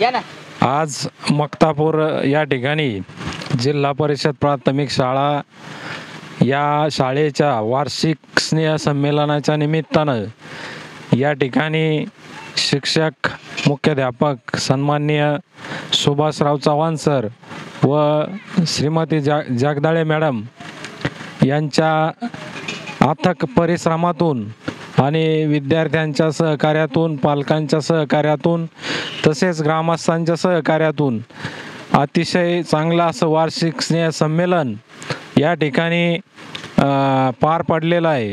या ना। आज मक्तापूर या ठिकाणी जिल्हा परिषद प्राथमिक शाळा या शाळेच्या वार्षिक स्नेहसंमेलनाच्या निमित्तानं या ठिकाणी शिक्षक मुख्याध्यापक सन्माननीय सुभाषराव चव्हाण सर व श्रीमती जगदाळे मॅडम यांच्या अथक परिश्रमातून आणि विद्यार्थ्यांच्या सहकार्यातून, पालकांच्या सहकार्यातून तसेच ग्रामस्थांच्या सहकार्यातून अतिशय चांगलं असं वार्षिक स्नेहसंमेलन या ठिकाणी पार पडलेलं आहे।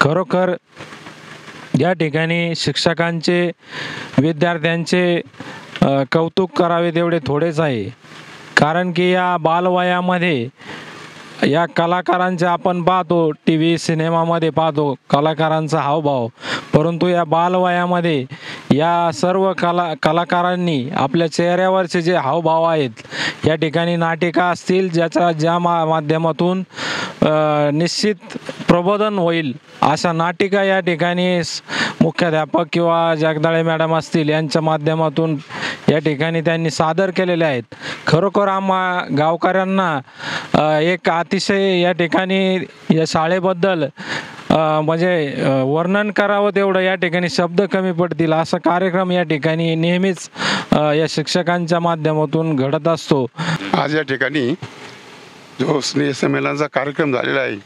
खरोखर या ठिकाणी शिक्षकांचे, विद्यार्थ्यांचे कौतुक करावे तेवढे थोडेच आहे। कारण की या बालवयामध्ये या कलाकारांचे आपण पाहतो, टी व्ही सिनेमामध्ये पाहतो कलाकारांचा हावभाव, परंतु या बालवयामध्ये या सर्व कलाकारांनी आपल्या चेहऱ्यावरचे जे हावभाव आहेत या ठिकाणी नाटिका असतील ज्या माध्यमातून निश्चित प्रबोधन होईल अशा नाटिका या ठिकाणी मुख्याध्यापक किंवा जगदाळे मॅडम असतील यांच्या माध्यमातून या ठिकाणी त्यांनी सादर केलेले आहेत। खरोखर आम्हा गावकऱ्यांना एक अतिशय या ठिकाणी या शाळेबद्दल म्हणजे वर्णन करावं तेवढं या ठिकाणी शब्द कमी पडतील असा कार्यक्रम या ठिकाणी नेहमीच या शिक्षकांच्या माध्यमातून घडत असतो। आज या ठिकाणी जो स्नेहसंमेलनाचा कार्यक्रम झालेला आहे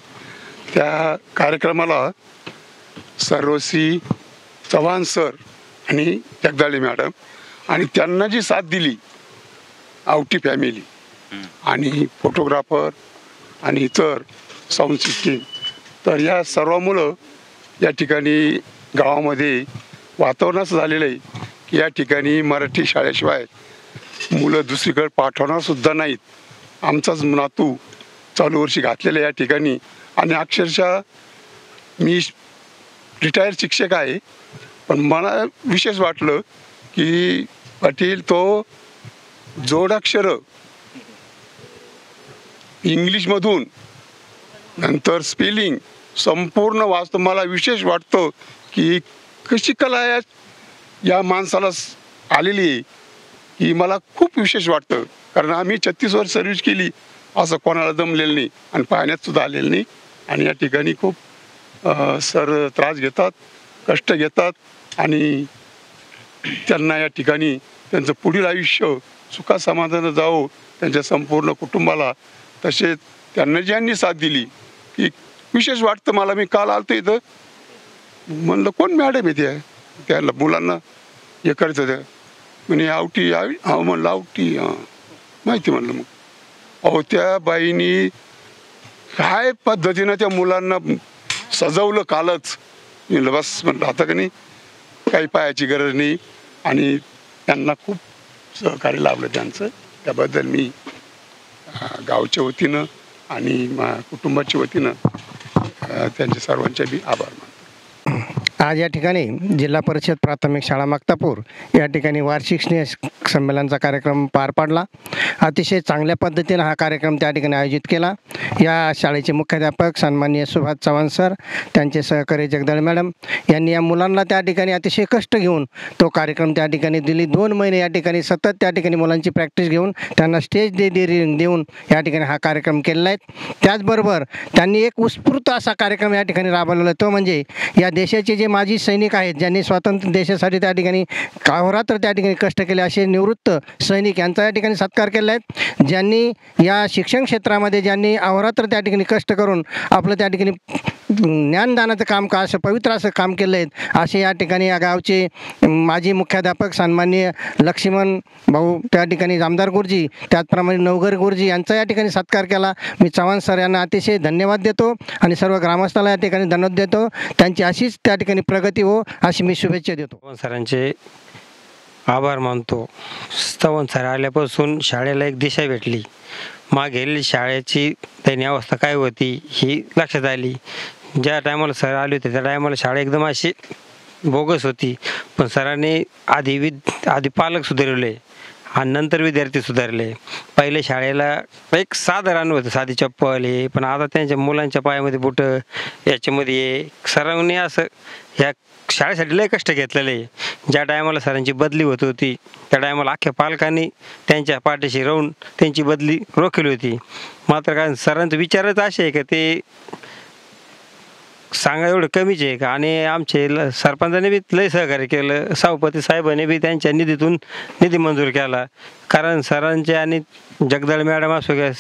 त्या कार्यक्रमाला सर्वश्री चव्हाण सर आणि जगदाळे मॅडम आणि त्यांना जी साथ दिली आवटी फॅमिली आणि फोटोग्राफर आणि इतर साऊंड सिस्टीम, तर या सर्वामुळं या ठिकाणी गावामध्ये वातावरण असं झालेलं आहे की या ठिकाणी मराठी शाळेशिवाय मुलं दुसरीकडे पाठवणारसुद्धा नाहीत। आमचाच नातू चालू वर्षी घातलेलं या ठिकाणी आणि अक्षरशः मी रिटायर शिक्षक आहे, पण मला विशेष वाटलं की पाटील तो जोडाक्षर इंग्लिशमधून नंतर स्पेलिंग संपूर्ण वाचतो। मला विशेष वाटतं की कशी कला या माणसाला आलेली आहे ही मला खूप विशेष वाटतं, कारण आम्ही 36 वर्ष सर्व्हिस केली असं कोणाला जमलेलं नाही आणि पाहण्यात सुद्धा आलेलं नाही। आणि या ठिकाणी खूप सर त्रास घेतात, कष्ट घेतात आणि त्यांना या ठिकाणी त्यांचं पुढील आयुष्य सुखा समाधान जावो त्यांच्या संपूर्ण कुटुंबाला, तसेच त्यांना ज्यांनी साथ दिली की विशेष वाटतं मला। मी काल आलतो इथं, म्हणलं कोण मॅडम येते त्याला मुलांना हे करायचं त्या म्हणे आवटी म्हणलं आवटी माहिती म्हणलं। मग अहो त्या बाईनी काय पद्धतीनं त्या मुलांना सजवलं कालच। म्हणलं बस म्हणलं आता का नाही काही पायाची गरज नाही आणि त्यांना खूप सहकार्य लाभलं त्यांचं, त्याबद्दल मी गावच्या वतीनं आणि कुटुंबाच्या वतीनं त्यांच्या सर्वांचे बी आभार मानतो। आज या ठिकाणी जिल्हा परिषद प्राथमिक शाळा मक्तापूर या ठिकाणी वार्षिक स्नेह संमेलनाचा कार्यक्रम पार पाडला। अतिशय चांगल्या पद्धतीने हा कार्यक्रम त्या ठिकाणी आयोजित केला। या शाळेचे मुख्याध्यापक सन्माननीय सुभाष चव्हाण सर, त्यांचे सहकारी जगदाळे मॅडम यांनी या मुलांना त्या ठिकाणी अतिशय कष्ट घेऊन तो कार्यक्रम त्या ठिकाणी दिली। 2 महिने या ठिकाणी सतत त्या ठिकाणी मुलांची प्रॅक्टिस घेऊन त्यांना स्टेज देऊन या ठिकाणी हा कार्यक्रम केलेला आहे। त्याचबरोबर त्यांनी एक उत्स्फूर्त असा कार्यक्रम या ठिकाणी राबवलेला, तो म्हणजे या देशाचे जे माजी सैनिक आहेत ज्यांनी स्वातंत्र्य देशासाठी त्या ठिकाणी अहोरात्र त्या ठिकाणी कष्ट केले असे निवृत्त सैनिक यांचा या ठिकाणी सत्कार केला आहे। ज्यांनी या शिक्षण क्षेत्रामध्ये ज्यांनी अहोरात्र त्या ठिकाणी कष्ट करून आपलं त्या ठिकाणी ज्ञानदानाचं काम असं पवित्र असं काम केलं आहे, असे या ठिकाणी या गावचे माजी मुख्याध्यापक सन्माननीय लक्ष्मण भाऊ त्या ठिकाणी जामदार गुरुजी, त्याचप्रमाणे नवघर गुरुजी यांचा या ठिकाणी सत्कार केला। मी चव्हाण सर यांना अतिशय धन्यवाद देतो आणि सर्व ग्रामस्थांना या ठिकाणी धन्यवाद देतो। त्यांची अशीच त्या ठिकाणी प्रगती हो अशी मी शुभेच्छा देतो। सरांचे आभार मानतो। चव्हाण सर आल्यापासून शाळेला एक दिशा भेटली। मागील शाळेची दैनीय अवस्था काय होती ही लक्षात आली। ज्या टायमाला सर आले होते त्या टायमाला शाळा एकदम अशी बोगस होती, पण सरांनी आधी पालक सुधारले आणि नंतर विद्यार्थी सुधारले। पहिले शाळेला एक साधारण होतं, साधी चप्पल हे, पण आता त्यांच्या मुलांच्या पायामध्ये बुटं याच्यामध्ये सरांनी असं ह्या शाळेसाठी लय कष्ट घेतलेले आहे. ज्या टायमाला सरांची बदली होत होती त्या टायमाला अख्ख्या पालकांनी त्यांच्या पाठीशी राहून त्यांची बदली रोखली होती. मात्र काय सरांचे विचारच असे आहे का ते सांगा एवढं कमीच आहे का. आणि आमचे सरपंचाने बी लय सहकार्य केलं, सभापती साहेबांनी बी त्यांच्या निधीतून निधी मंजूर केला. कारण सरांचे आणि जगदाळे मॅडम असो किंवा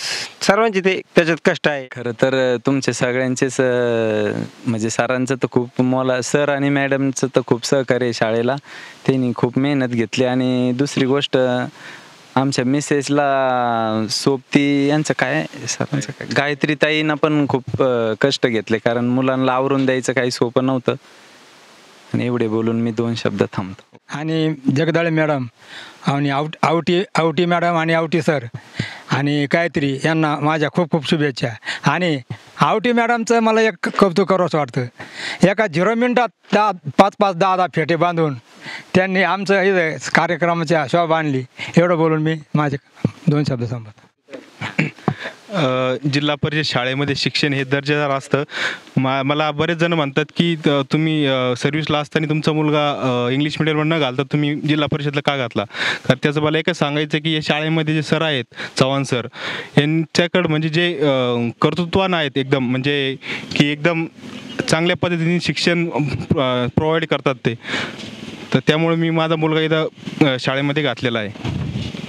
सर्वांचे ते त्याच्यात कष्ट आहे. खरं तर तुमचे सगळ्यांचेच म्हणजे सरांचं तर खूप मला सर आणि मॅडमचं तर खूप सहकार्य आहे शाळेला. त्यांनी खूप मेहनत घेतली. आणि दुसरी गोष्ट आमच्या मिसेसला सोबती यांचं काय सरांचं काय गायत्री ताईनं पण खूप कष्ट घेतले, कारण मुलांना आवरून द्यायचं काही सोपं नव्हतं. आणि एवढे बोलून मी 2 शब्द थांबतो. आणि जगदाळे मॅडम आणि आवटी मॅडम आणि आवटी सर आणि गायत्री यांना माझ्या खूप खूप शुभेच्छा. आणि आवटी मॅडमचं मला एक कौतुक करावंसं वाटतं. एका 0 मिनिटात 5-5, 10-10 फेटे बांधून त्यांनी आमचं इथं कार्यक्रमाच्या शोभा आणली. एवढं बोलून मी माझे 2 शब्द संपवतो. जिल्हा परिषद शाळेमध्ये शिक्षण हे दर्जेदार असतं. मला बरेच जण म्हणतात की तुम्ही सर्व्हिसला असताना तुमचा मुलगा इंग्लिश मिडियमवर न घालता तुम्ही जिल्हा परिषदला का घातला. तर त्याचं मला एकच सांगायचं की या शाळेमध्ये जे सर आहेत चव्हाण सर यांच्याकडं म्हणजे जे कर्तृत्वान आहेत एकदम, म्हणजे की एकदम चांगल्या पद्धतीने शिक्षण प्रोव्हाइड करतात ते. तर त्यामुळे मी माझा मुलगा इथं शाळेमध्ये घातलेला आहे.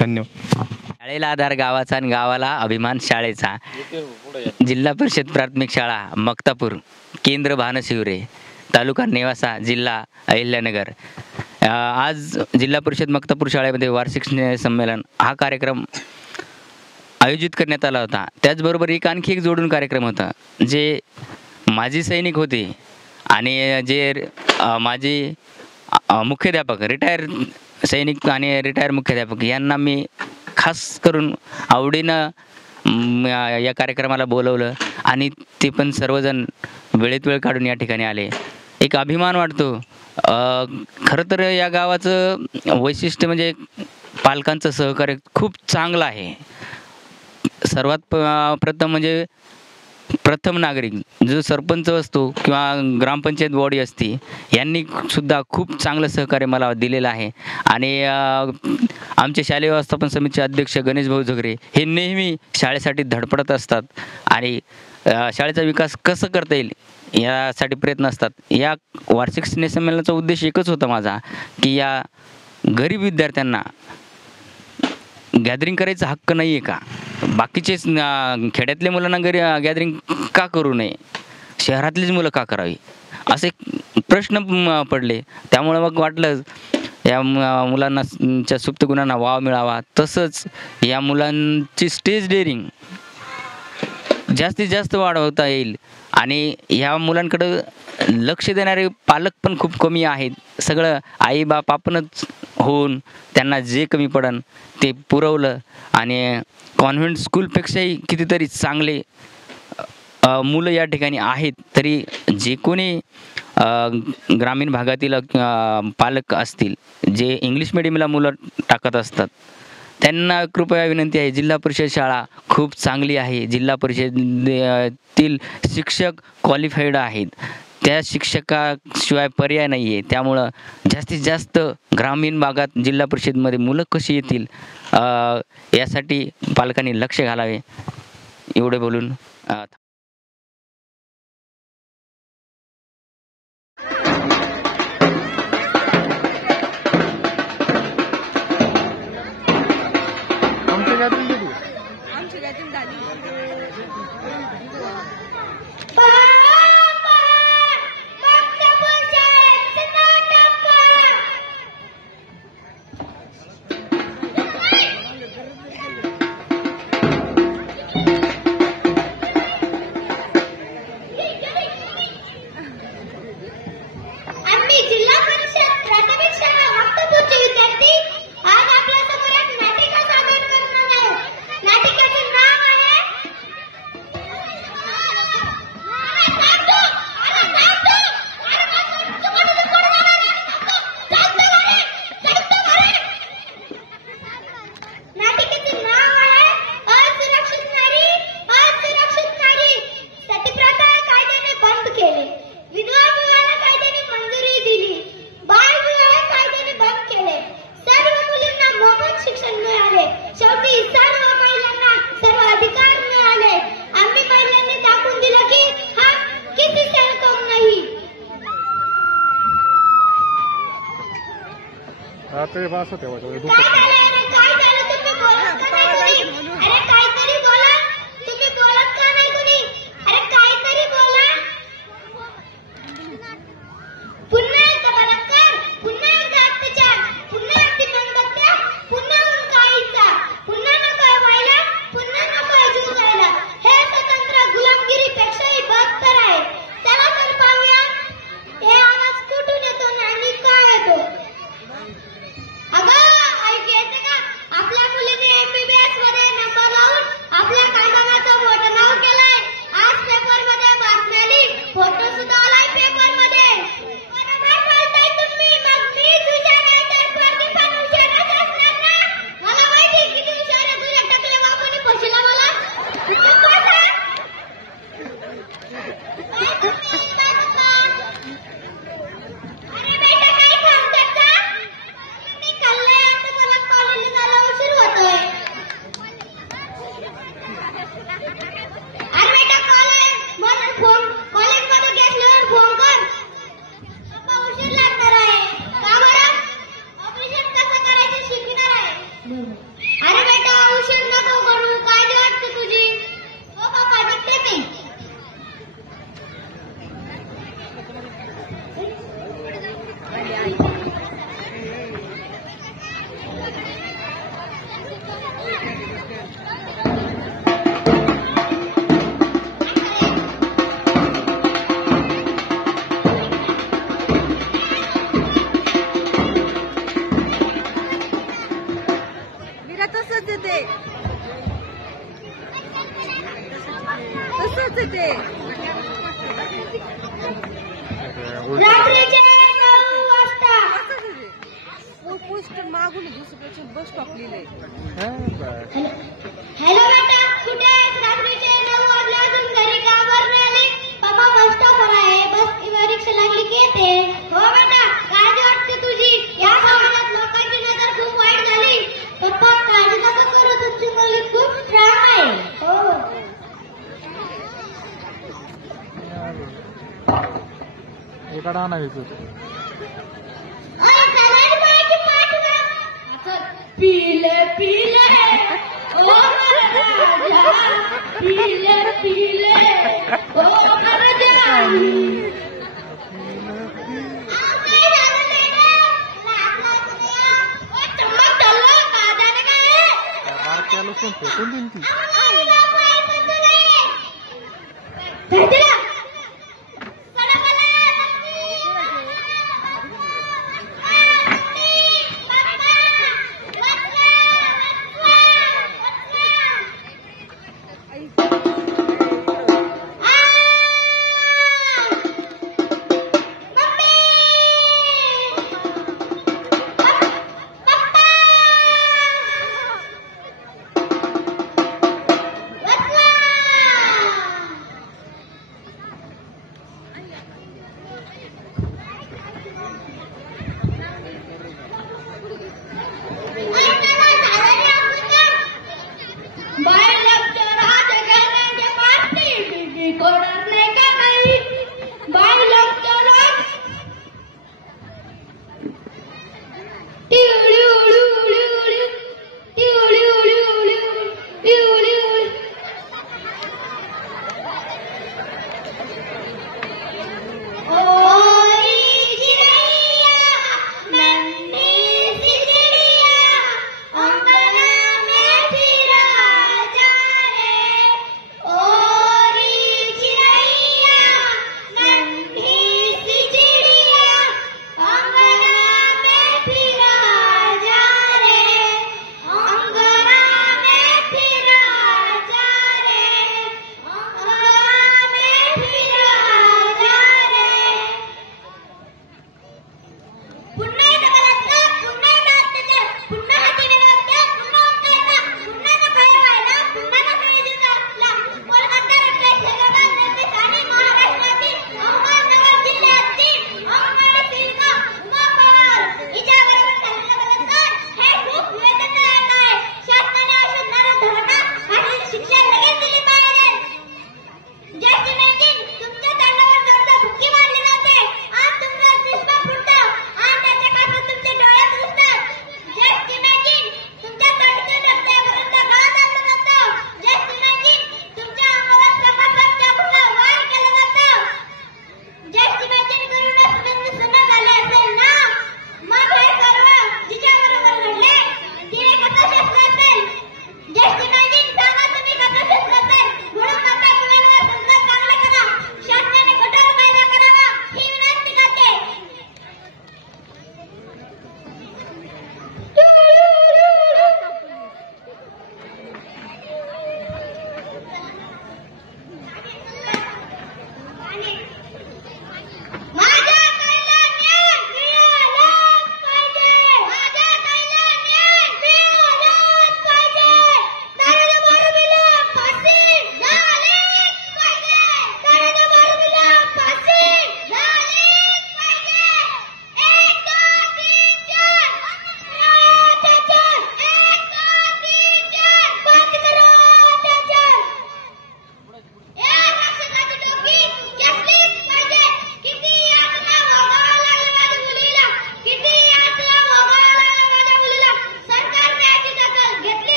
धन्यवाद. शाळेला आधार गावाचा आणि गावाला अभिमान शाळेचा. जिल्हा परिषद प्राथमिक शाळा मक्तापूर, केंद्र भानशिवरे, तालुका नेवासा, जिल्हा अहिल्यानगर. आज जिल्हा परिषद मक्तापूर शाळेमध्ये वार्षिक स्नेहसंमेलन हा कार्यक्रम आयोजित करण्यात आला होता. त्याचबरोबर आणखी एक जोडून कार्यक्रम होता. जे माजी सैनिक होते आणि जे माजी मुख्याध्यापक, रिटायर सैनिक आणि रिटायर मुख्याध्यापक यांना मी खास करून आवडीनं या कार्यक्रमाला बोलवलं. आणि ते पण सर्वजण वेळेत वेळ काढून या ठिकाणी आले. एक अभिमान वाटतो. खरं तर या गावाचं वैशिष्ट्य म्हणजे पालकांचं सहकार्य खूप चांगलं आहे. सर्वात प्रथम म्हणजे प्रथम नागरिक जो सरपंच असतो किंवा ग्रामपंचायत बॉडी असते यांनी सुद्धा खूप चांगलं सहकार्य मला दिलेलं आहे. आणि आमचे शालेय व्यवस्थापन समितीचे अध्यक्ष गणेश भाऊ झगरे हे नेहमी शाळेसाठी धडपडत असतात आणि शाळेचा विकास कसं करता येईल यासाठी प्रयत्न असतात. या वार्षिक स्नेहसंमेलनाचा उद्देश एकच होता माझा की या गरीब विद्यार्थ्यांना गॅदरिंग करायचा हक्क नाही आहे का. बाकीचेच खेड्यातल्या मुलांना गॅदरिंग का करू नये, शहरातलीच मुलं का करावी असे प्रश्न पडले. त्यामुळे मग वाटलं या मुलांच्या सुप्त गुणांना वाव मिळावा. तसंच या मुलांची स्टेज डेअरिंग जास्तीत जास्त वाढवता येईल. आणि ह्या मुलांकडं लक्ष देणारे पालक पण खूप कमी आहेत. सगळं आई बाप आपणच होऊन त्यांना जे कमी पडन ते पुरवलं. आणि कॉन्व्हेंट स्कूलपेक्षाही कितीतरी चांगले मुलं या ठिकाणी आहेत. तरी जे कोणी ग्रामीण भागातील पालक असतील जे इंग्लिश मिडियमला मुलं टाकत असतात त्यांना कृपया विनंती आहे, जिल्हा परिषद शाळा खूप चांगली आहे. जिल्हा परिषदेतील शिक्षक क्वालिफाईड आहेत. त्या शिक्षकाशिवाय पर्याय नाही आहे. त्यामुळं जास्तीत जास्त ग्रामीण भागात जिल्हा परिषदमध्ये मुलं कशी येतील यासाठी पालकांनी लक्ष घालावे. एवढे बोलून रात्री असं ठेवायचं काय झालं? काय झालं? तुम्ही बोलत का नाही कोणी? अरे काहीतरी बोला. तुम्ही बोलत का नाही कोणी? अरे काहीतरी बोला. पुन्हा एकदा बलात्कार, पुन्हा एकदा अत्याचार, पुन्हा एकदा मनगट्ट्या, पुन्हा हुंकाईचा, पुन्हा नकोय व्हायला, पुन्हा नकोय जीव जायला. हे स्वतंत्र गुलामगिरीपेक्षाही बदतर आहे. चला तर पाहूया हे आवाज कुठून येतो आणि का येतो. अगं ऐक येते का? आपल्या मुलीने MBBS मध्ये नंबर लावून आपल्या कामाचं मोठं नाव केलंय. आज पेपर मध्ये बातमी आली, फोटो सुद्धा आलाय पेपर मध्ये. बरोबर बोलताय तुम्ही. मग मीच हुशार आहे तर पोरगी पण हुशारच असणार ना. मला माहिती किती हुशार आहे. तुझ्या टकल्या बापाने फसला मला. चुप बसा. अरे बेटा काय खाऊन का? मी खाल्लंय आता मला कॉलेजला जायला उशीर होतोय. अरे बेटा कॉलेजमध्ये गेल्यावर फोन कर. पप्पा उशीर लागणार आहे. का बरं? ऑपरेशन कसं करायचं शिकणार आहे. अरे बेटा उशीर नको करू. काय वाटते तुझी? हो पप्पा निघते मी. मीरा तसंच येते तसंच येते. रात्रीचे 9 वाजता. पोस्ट मागून दुसऱ्याचे बस स्टॉप लिहिलंय. हॅलो बेटा कुठे आहेस? रात्रीचे 9 वाजले अजून घरी का बरं नाही आली? पप्पा बस स्टॉपवर आहे. बस किंवा रिक्षा लागली की येते. हो बेटा काळजी वाटते तुझी. या समाजात लोकांची नजर खूप वाईट झाली. पप्पा काळजी नका करू. तुमची मुलगी खूप स्ट्रॉंग आहे. हो इकडे आणायचं. अरे चला बाईची पाठवा. असं पीले पीले ओ राजा पीले पीले ओ राजाई. काय झालं मॅडम? लागलं तुम्हाला? ओ चम्मच चाललो का जाणे काय? बारक्या लसूण फेकून देईन ती. आम्हाला पाहिजे तुला. काय दिला?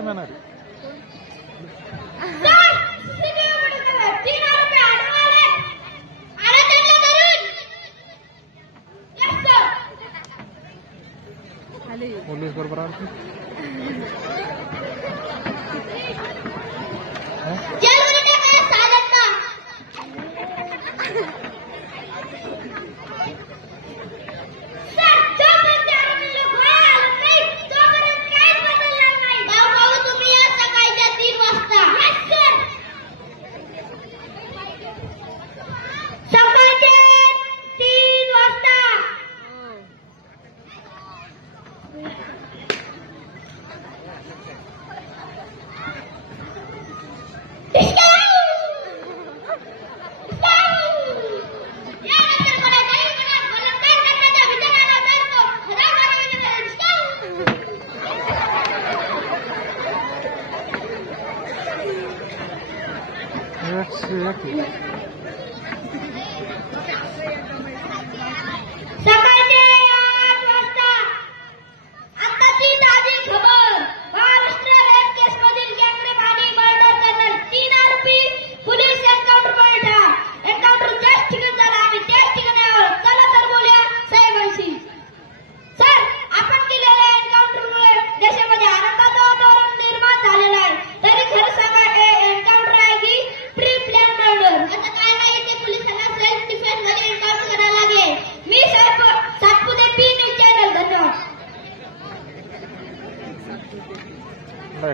टाइम येणार आहे. पोलीस बरोबर आले.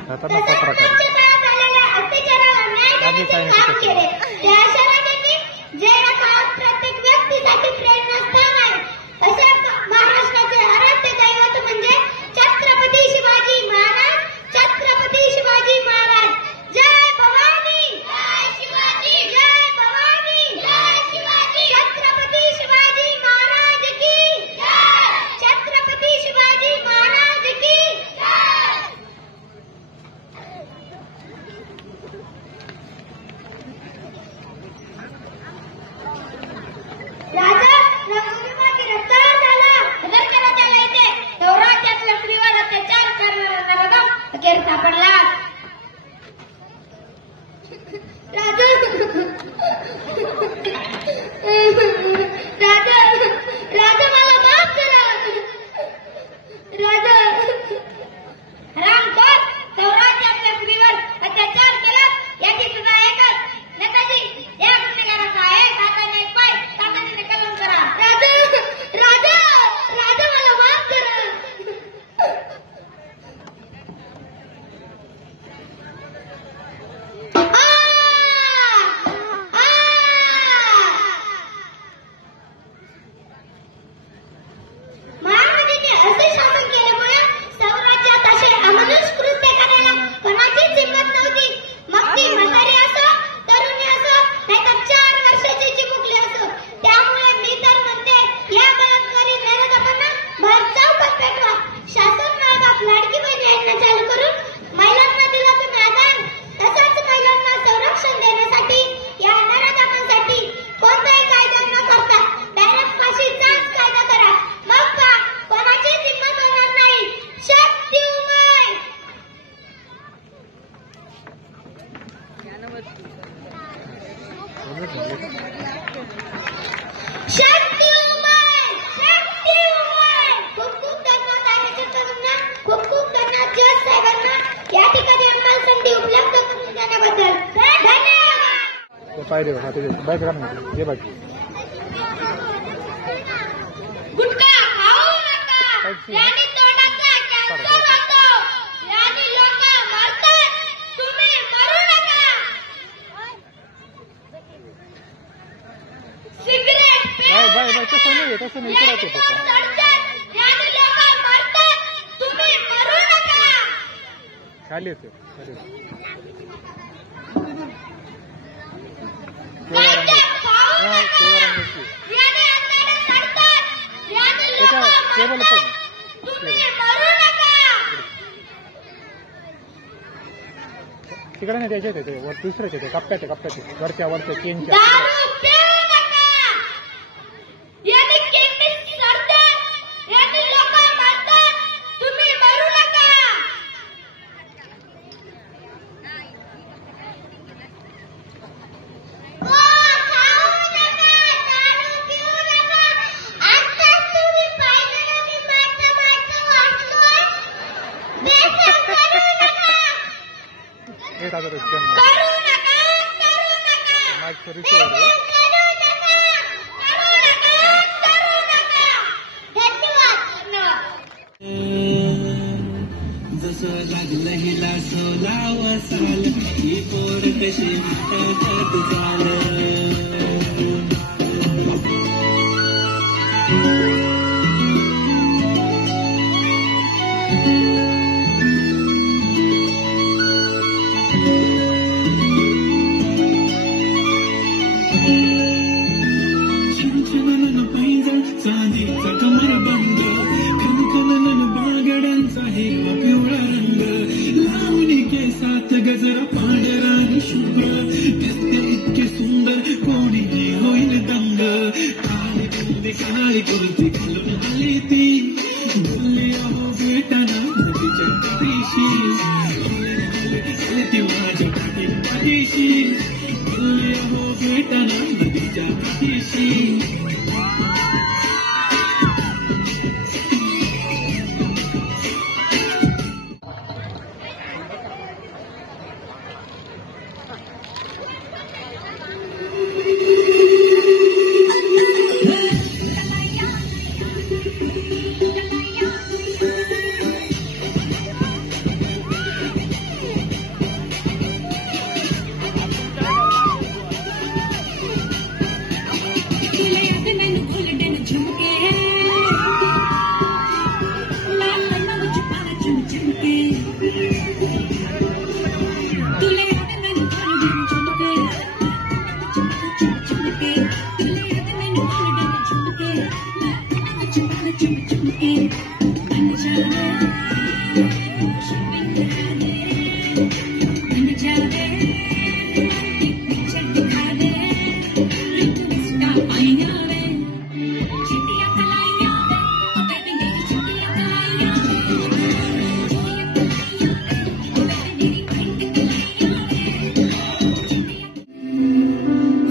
खतरनाक पत्रकार प्रत्येक व्यक्तीसाठी प्रेरणा स्थान आहे. अशा महाराष्ट्राचे आराध्य दैवत म्हणजे छत्रपती शिवाजी महाराज. छत्रपती शिवाजी महाराज. जय भवानी, जय शिवाजी, जय भवानी, जय शिवाजी. छत्रपती शिवाजी महाराज की जय. छत्रपती शिवाजी महाराज की जय. राजा रघुवीर गिरफ्तार झाला. हदरकला त्याला येते तेवढा त्याच लकडीवर अत्याचार करणारा नरदम अखेर सापडला. राजा राजा राजा मला माफ करा. राजा रामखोर तेवढा त्याच लकडीवर अत्याचार केला याची सजा एकच. नेताजी या गुन्हेगाराचा एक हाताने एक पाय तातडीने कलम करा. राजा राजा राजा मला माफ करा. महाराजांनी असे शासन केल्यामुळे सौराज्यात असे अमानुष कृत्य करायला कोणाचीच हिंमत नव्हती. मग ती म्हातारी असो, तरुणी असो, नाहीतर 4 वर्षाची चिमुकली असो. त्यामुळे मी तर म्हणते या बलात्कारी नराधमांना भर चौकात पेटवा. शासन मायबाप लाडकी बहीण योजना चालू करून महिलांना दिला तुम्ही आदान. तसंच महिलांना संरक्षण देण्यासाठी या नराधमांसाठी कोणताही कायदा न करता डायरेक्ट फाशीचाच कायदा करा. मग पहा कोणाचीच हिंमत होणार नाही. शक्तिमय शक्तिमय शक्तिमय. खूप खूप धन्यवाद आयोजक तरुणांना. खूप खूप धन्यवाद जज साहेबांना या ठिकाणी आम्हाला संधी उपलब्ध करून देण्याबद्दल धन्यवाद. पायरी बॅकग्राऊंड ये बाकी गुटखा खाऊ नका. याने तोंडाचा कॅन्सर होतो. याने लोक मरतात. तुम्ही मरू नका. सिगरेट बाय बाय बाय तसं नाही इकडे येते फक्त याने लोक मरतात. तुम्ही मरू नका. खाली येते राज्यात खाऊ नका. याने अंधारे सडतात. याने लोक मरतात. तुम्ही मरू नका. तिकडे नाही द्यायचे ते वर दुसरेच येते कप्प्याचे वरच्या चेनच्या दारू पिऊ नका. याने किडनी सडतात. याने लोक मरतात. तुम्ही मरू नका. 8,000 माईक सर्व्हिस आहे. जसं लागलं हिला सोलावा साल ही पोर कशी चांदीचा कमर बंद खनखन बागड्यांचा हिरवा पिवळा रंग लावणी केसात गजरा पांढरा आणि शुभ्र दिसते इतके सुंदर कोणीही होईल दंग काळी कुर्ती घालून आली ती बोलली अहो भेटाना नदीच्या काठीशी ती माझ्या पाठीशी बोलली अहो भेटाना नदीच्या काठीशी.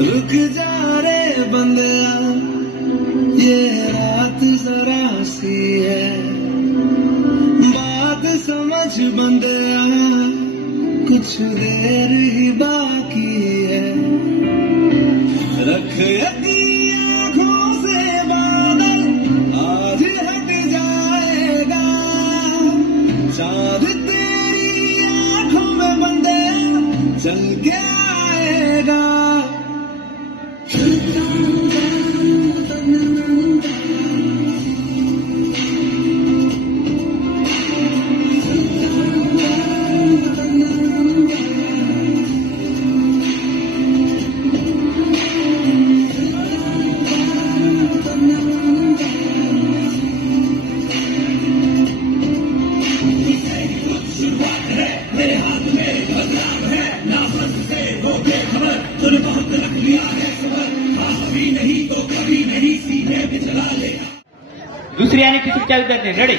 रुक जा रे बंदया ये रात जरा सी है बात समझ बंदया कुछ देर ही बाकी है रख अपनी आँखों से बादल आज हट जाएगा चाँद तेरी आँखों में बंदया चल के आएगा. दुसरी आणि तिसरीच्या विद्यार्थी रेडी.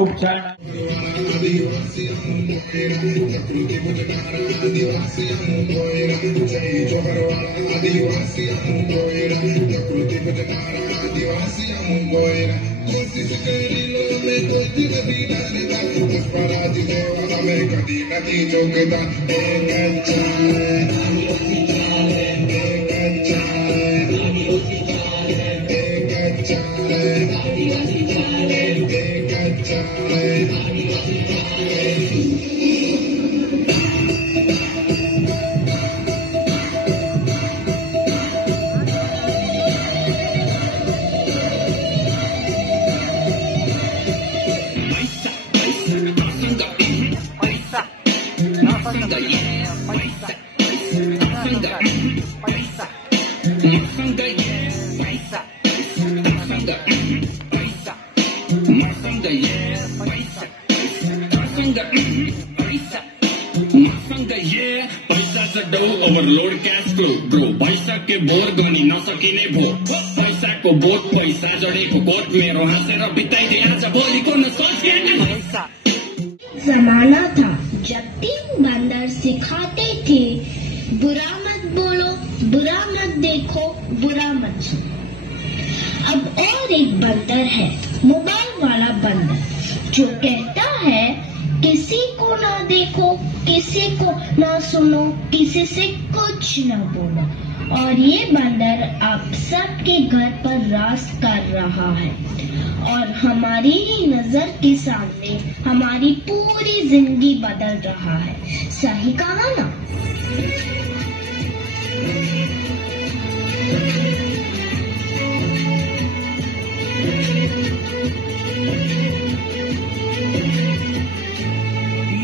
खूप छान ओवरलोड कैश फ्लो ब्रो पैसा के बोर गनी नसकिने भो पैसाको बोट पैसा जडेको कोट मेरो हाँसेर बिताइदिए आज भोलिको न सोचेन जमाना था जब 3 बंदर सिखाते थे बुरा मत बोलो, बुरा मत देखो, बुरा मत सुनो। अब और एक बंदर है, मोबाइल वाला बंदर, जो कहता है किसी को ना देखो, किसी को ना सुनो, किसी से कुछ ना बोलो। और ये बंदर आप सबके घर पर राज कर रहा है और हमारी ही नजर के सामने हमारी पूरी जिंदगी बदल रहा है। सही कहा ना?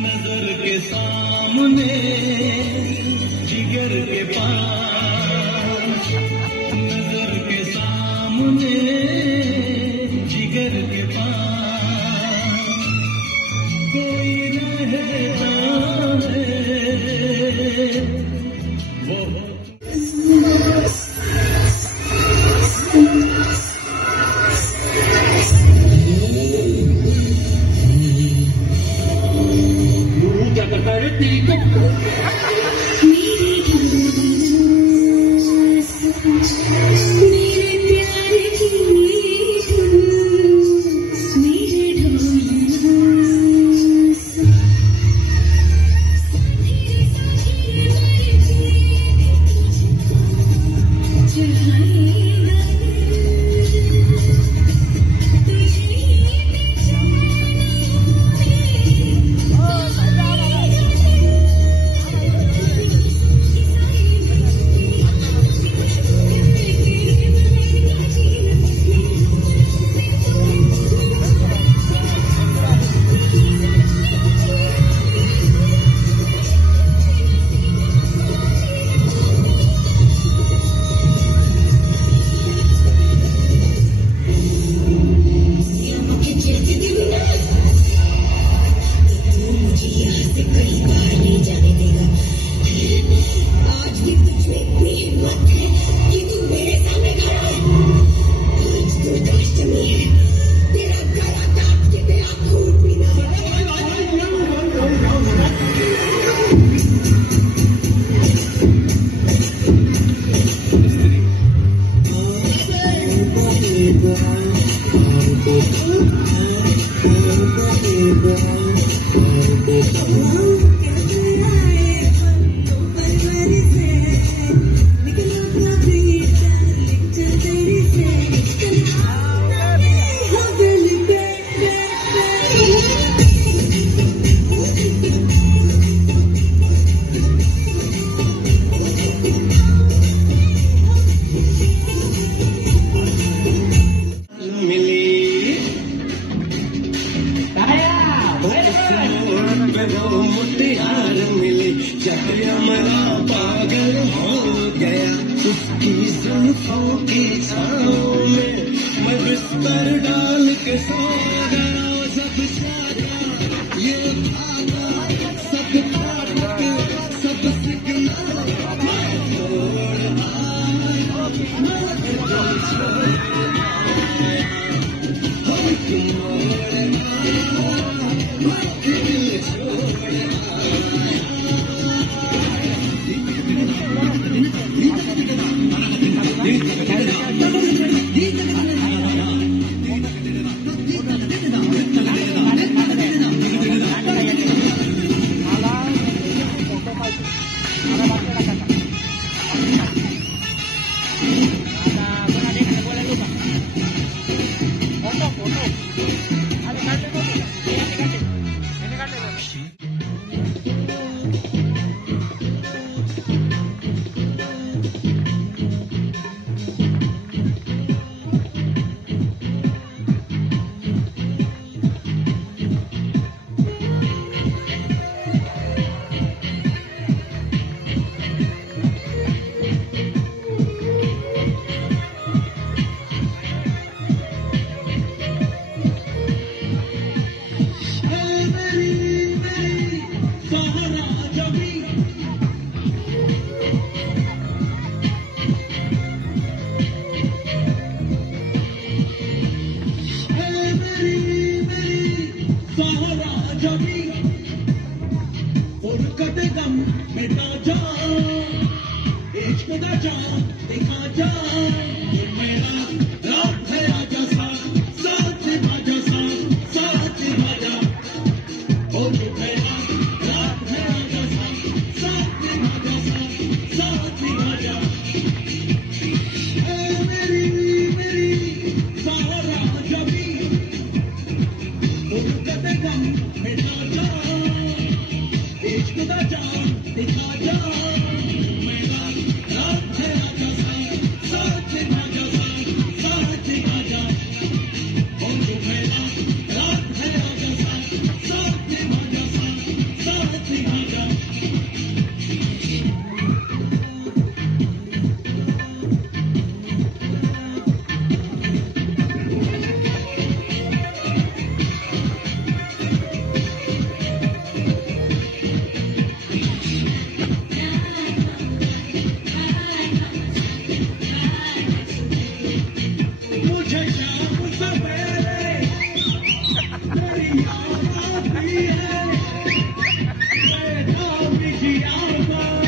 नजर के सामने जिगर के पास, नजर के सामने जिगर के पास कोई रहता है वो Come on. सहारा जबी सहारा जबी फुरकत गम मिटा जा इश्क दा जान दिखा जा ये मेरा रात है आजा साथ भाजा साथ भाजा ओ ये मेरा रात है आजा साथ भाजा साथ भाजा ए मेरी सहारा जबी फुरकत गम मिटा जा इश्क दा जान दिखा जा मेरा रात है आजा साथ भाजा साथ भाजा ओ ये मेरा रात है आजा साथ भाजा साथ भाजा मुझे शाम सवेरे तेरी याद आती है बैठा बिजिया बड़ा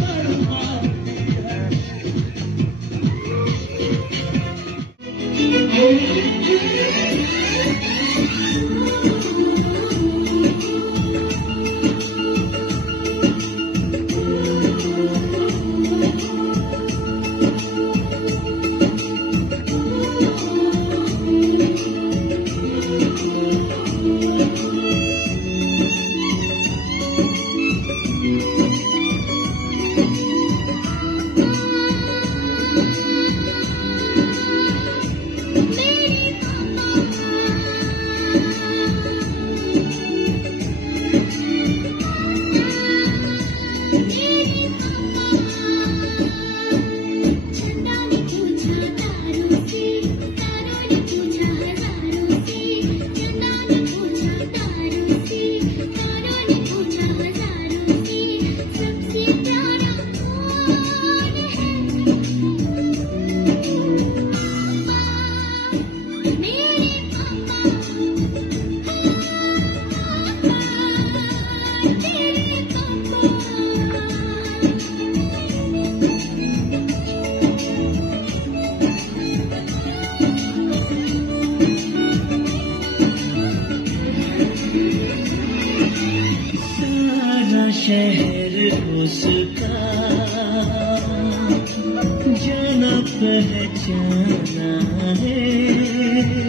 तड़पाती है सारा शहर उसका जाना पहचाना है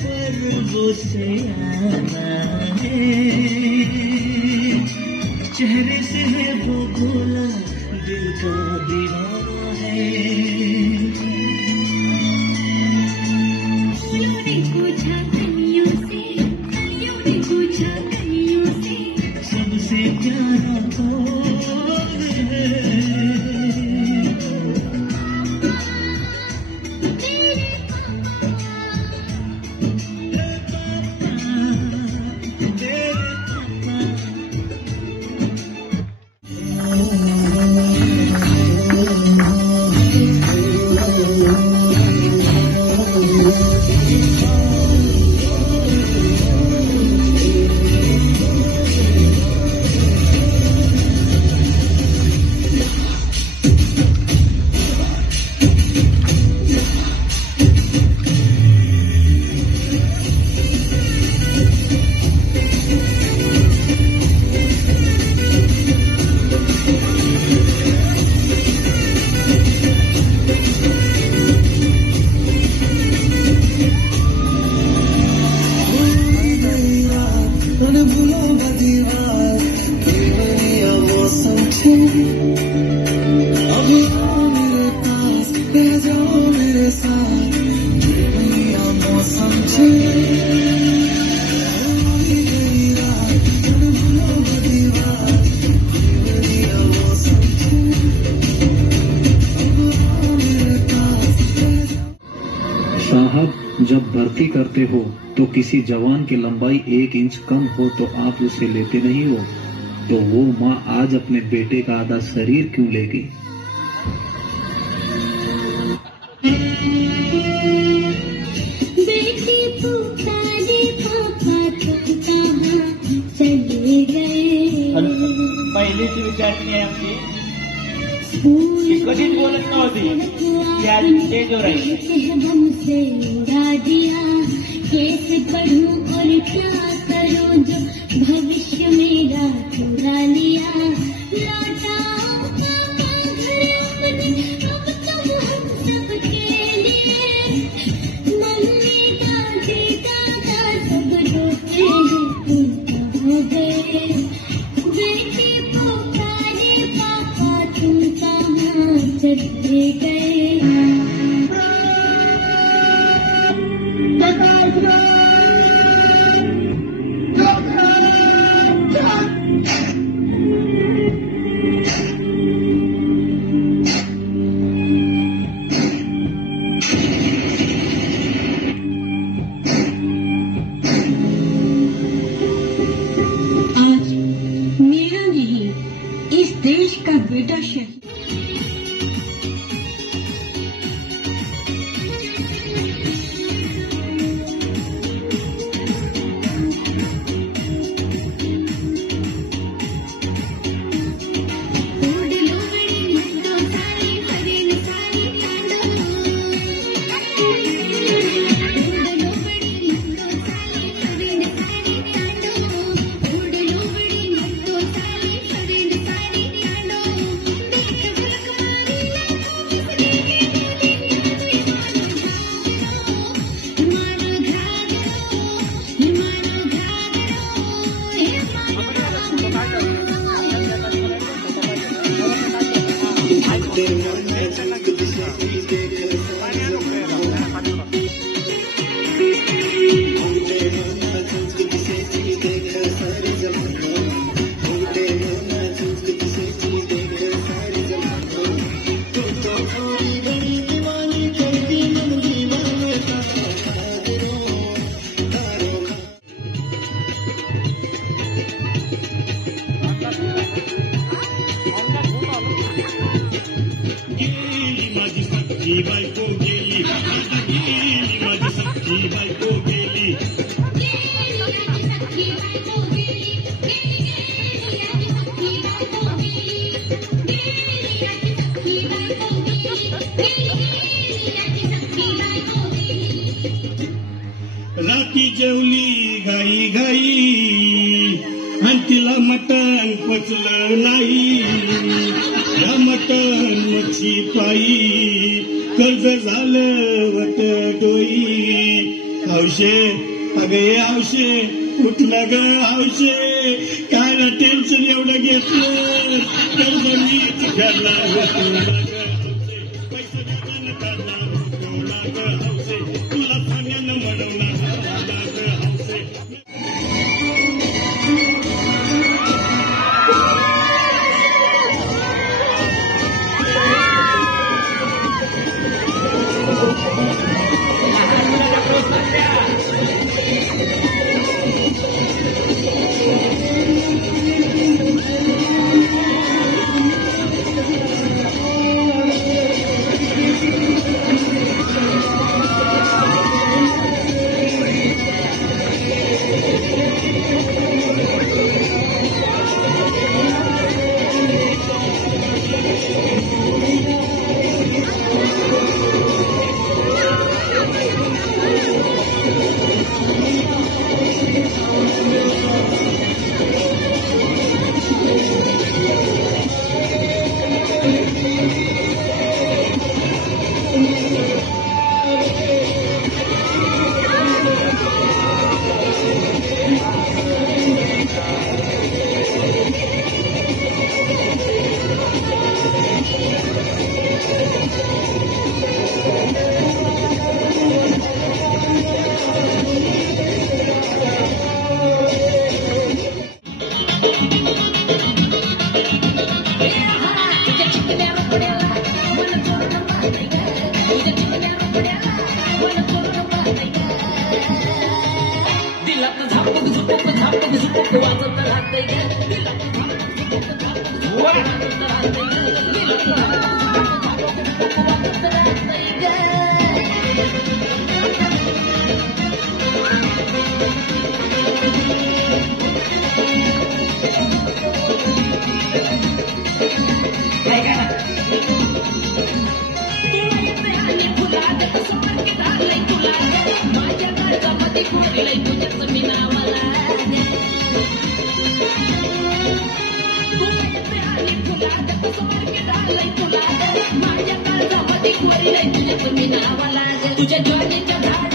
पर वो से आना है चेहरे से है वो भोला दिल का दीवाना है फूलों ने पूछा कलियों से सबसे प्यारा कौन है जब भर्ती करते हो तो किसी जवान की लंबाई 1 इंच कम हो तो आप उसे लेते नहीं हो, तो वो माँ आज अपने बेटे का आधा शरीर क्यों लेगी? बेटी पुकारे पापा तुम कहाँ चले गए? पहिलीची विद्यार्थी आहे आमची, ती कधीच बोलत नव्हती, ती आज स्टेजवर आहे. हमसे उड़ा दिया, कैसे पढ़ूं और क्या करूं, जो भविष्य मेरा चुरा लिया. लौटाओ पापा घर अपने, अब तुम हम सबके लिए. मम्मी दादी दादा सब रोते हैं, तुम कहाँ गए? बेटी पुकारे पापा तुम कहाँ चले गए? आज मेरा नहीं, इस देश का बेटा शहीद. राती जेवली घाई घाई आणि तिला मटण पचलं नाही. या मटण मच्छी पायी कर्ज झालं वट डोई. हौशे अगे हौशे उठलं ग हौशे, काय टेन्शन एवढं घेतलं, कर्ज मीच घरला पैसे देताना काढला ग हौशे, तुला पाण्यानं म्हणवणार तुझ्या ज्वारीच्या झाड